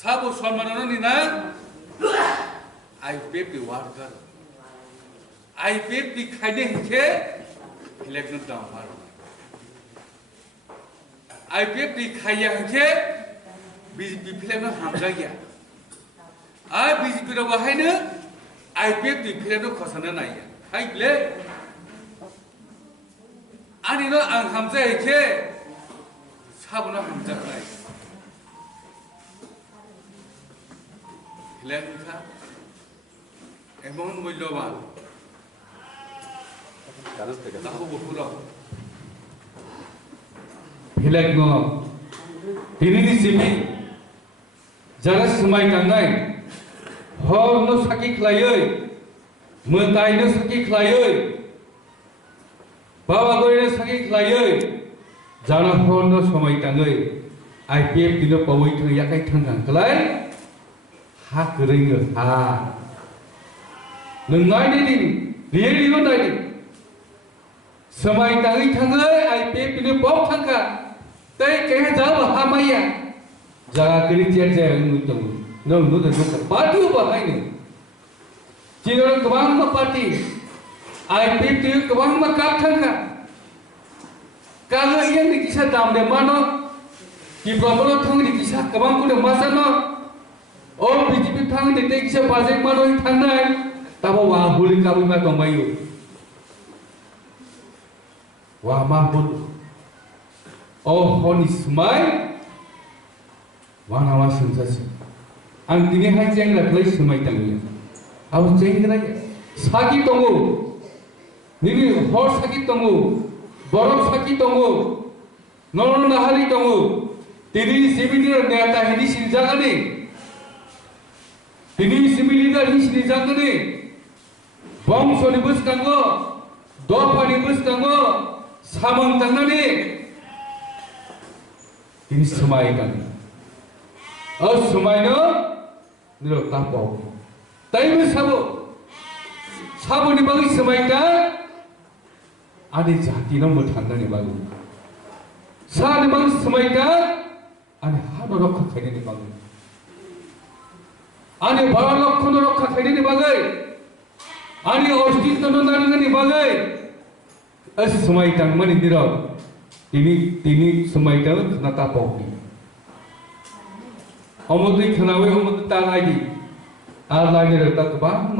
Sabo Salmano Nina, I paid the water. I paid the Kade care, election down. I paid the Kayak care, busy Pilano Hamzaya. I busy Pidavahina, I paid the Pilano Cosanaya. I play. I know I'm Hamza care. Sabuna Hamza. Hilangka, emon mujloban. Tahu bukulah. Hilangno, ini di sini. Jangan semai tangai. Hor no sakit layai, mentai no sakit layai, bawa goi no sakit layai. Jangan hor no semai tangai. IPF dino pawai tu yakai tanggang kelai. Hak ringa ha. Nengai ni lihat lihat tadi. Semai tangi tangai IPF ini bau tangga. Tapi kaya jauh hamaya. Jaga kerja saya untuk nunggu parti apa ini? Jika kebang parti, IPF itu kebang makap tangga. Kalau yang dikisah dalam demano, di bawah tangga dikisah kebang kuda masa no. Oh, BJP thang de tek se project ma roi thang nai tabo wa huli ka ma tong bayu wa ma bul oh honi smai wa na wa sun sa si ang tini hai cheng la klai smai tang ni aw cheng na sagi tongu nini hor sagi tongu borok sagi tongu non na hali tongu tini sibini ne ta hindi sin jaga ni ini similiga his nizangani, bangso nibus kango, dopa nibus kango, samang tangani, ini semai kan, semai no, nilo tapo, tapi sabo ni bagi semai ta, ada jati no bertanda ni bagi, sah ni bagi semai ta, ada hal orang kau ni bagi. Ani bawa lokon rokha khaini ni bagai, ani ostit no nani ni bagai, as semai tang mani dirau, ini semai tang nata poki. Omotri khanawe omotri talai di, alai ni rata kebang.